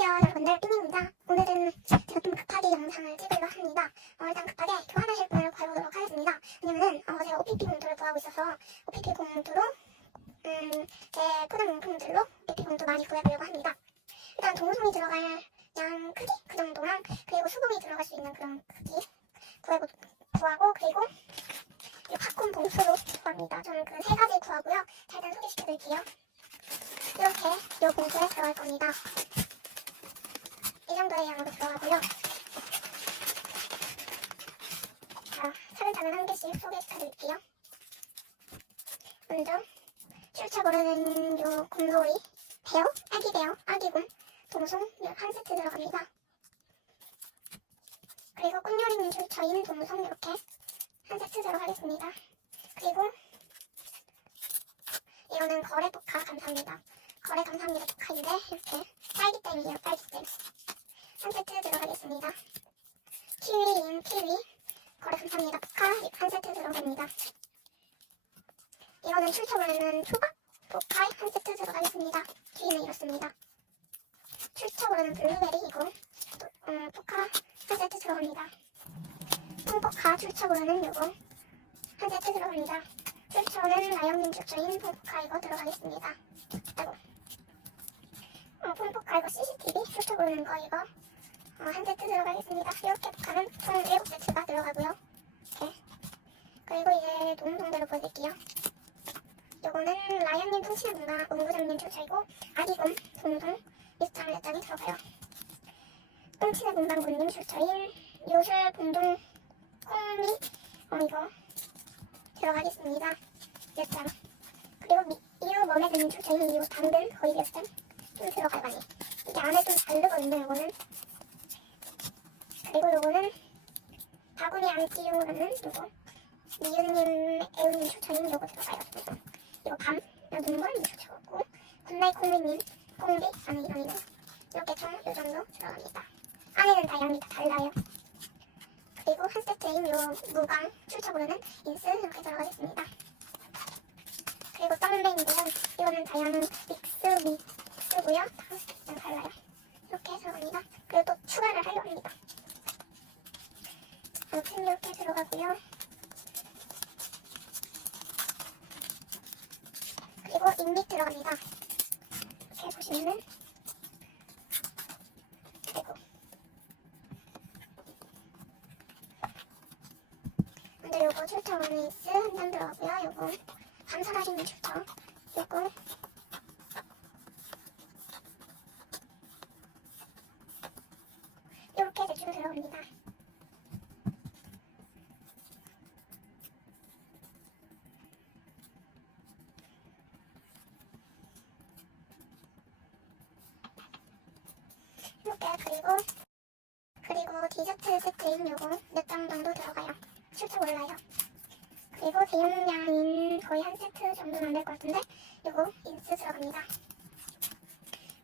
안녕하세요 여러분들. 삐입니다. 오늘은 제가 좀 급하게 영상을 찍으려 합니다. 어, 일단 급하게 교환 하실 분을 구해보도록 하겠습니다. 왜냐면은 어, 제가 OPP 봉투를 구하고 있어서 OPP 봉투로 음, 제 포장 용품들로 OPP 봉투 많이 구해보려고 합니다. 일단 동송이 들어갈 양 크기 그 정도랑 그리고 수국이 들어갈 수 있는 그런 크기 구해보, 구하고 그리고 이 팝콘 봉투로 구합니다. 저는 그 세 가지 구하고요. 자 일단 소개시켜드릴게요. 이렇게 이 봉투에 들어갈 겁니다 이 정도의 양으로 들어가고요. 자, 차근차근 한 개씩 소개시켜드릴게요. 먼저 출처 고르는 요 곰돌이, 배어, 아기 배어, 아기곰, 동송 한 세트 들어갑니다. 그리고 꽃요리님 출처 인 동송 이렇게 한 세트 들어가겠습니다. 그리고 이거는 거래 포카 감사합니다. 거래 감사합니다 포카인데 이렇게 딸기잼이에요 딸기잼. 한 세트 들어가겠습니다. 키위인 키위 거래 감사합니다. 포카 한 세트 들어갑니다. 이거는 출처고르는 초밥 포카 한 세트 들어가겠습니다. 키위는 이렇습니다. 출처고르는 블루베리 이거 음, 포카 한 세트 들어갑니다. 홍포카 출처고르는 요거 한 세트 들어갑니다. 출처는 라이언님 출처인 홍포카 이거 들어가겠습니다. 아이고 어, 폰포카 이거 CCTV 출처 고르는 거 이거 어, 한 세트 들어가겠습니다. 이렇게 포카는 총 7세트가 들어가고요. 이렇게. 그리고 이제 동동대로 보여드릴게요. 요거는 라이언님 문화 옹구장님 출처이고 아기곰 동동 몇 장이 들어가요. 똥치는 문방구님 출처인 요술 봉동 콩미 어 이거 들어가겠습니다. 몇 장. 그리고 미, 이유 멈에 드는 출처인 이유 당근 거의 몇 장. 좀 들어갈 많이. 이게 안에 좀 다르거든요, 요거는. 그리고 요거는 바구니 끼우는 요거. 미유님, 애우님 추천인 요거 들어가요. 이거 밤, 눈물 이 추천하고 굿나잇 콩미님, 콩비, 아니, 아니네. 이렇게 총 요 정도 들어갑니다. 안에는 다 양이 다 달라요. 그리고 한 세트인 요 무광 출처고르는 인스 이렇게 들어가겠습니다. 그리고 썸베인데요. 이거는 다양한 믹스 미 쓰고요. 다 달라요. 이렇게 들어갑니다. 그리고 또 추가를 하려 합니다. 아무튼 이렇게 들어가고요. 그리고 인믹 들어갑니다. 이렇게 보시면은 그리고 먼저 요거 출처 원웨이스 한 장 들어가고요. 요거 감사하시는 출처 요거 이렇게 대충 들어갑니다. 이렇게 그리고 그리고 디저트 세트인 요거 몇 장 정도 들어가요. 출처 몰라요. 그리고 대용량인 거의 한 세트 정도는 안될것 같은데 요거 인스 들어갑니다.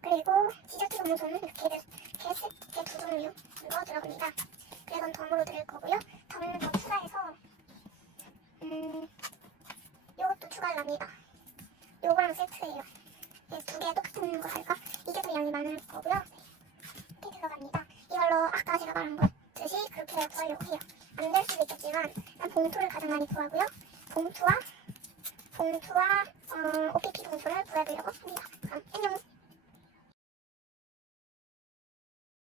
그리고 디저트 전문소는 이렇게 네- 이렇게 세- 이렇게 두 종류 이거 들어갑니다. 그리고 덤으로 드릴 거고요. 덤은 더 추가해서 음 요것도 추가합니다. 요거랑 세트예요. 네, 두개 똑같은 거 할까? 이게 더 양이 많을 거고요. 들어갑니다. 이걸로 아까 제가 말한 것듯이 그렇게 구하려고 해요. 안 될 수도 있겠지만 일단 봉투를 가장 많이 구하고요. 봉투와 봉투와 어, OPP 봉투를 구해드리려고 합니다. 그럼 안녕!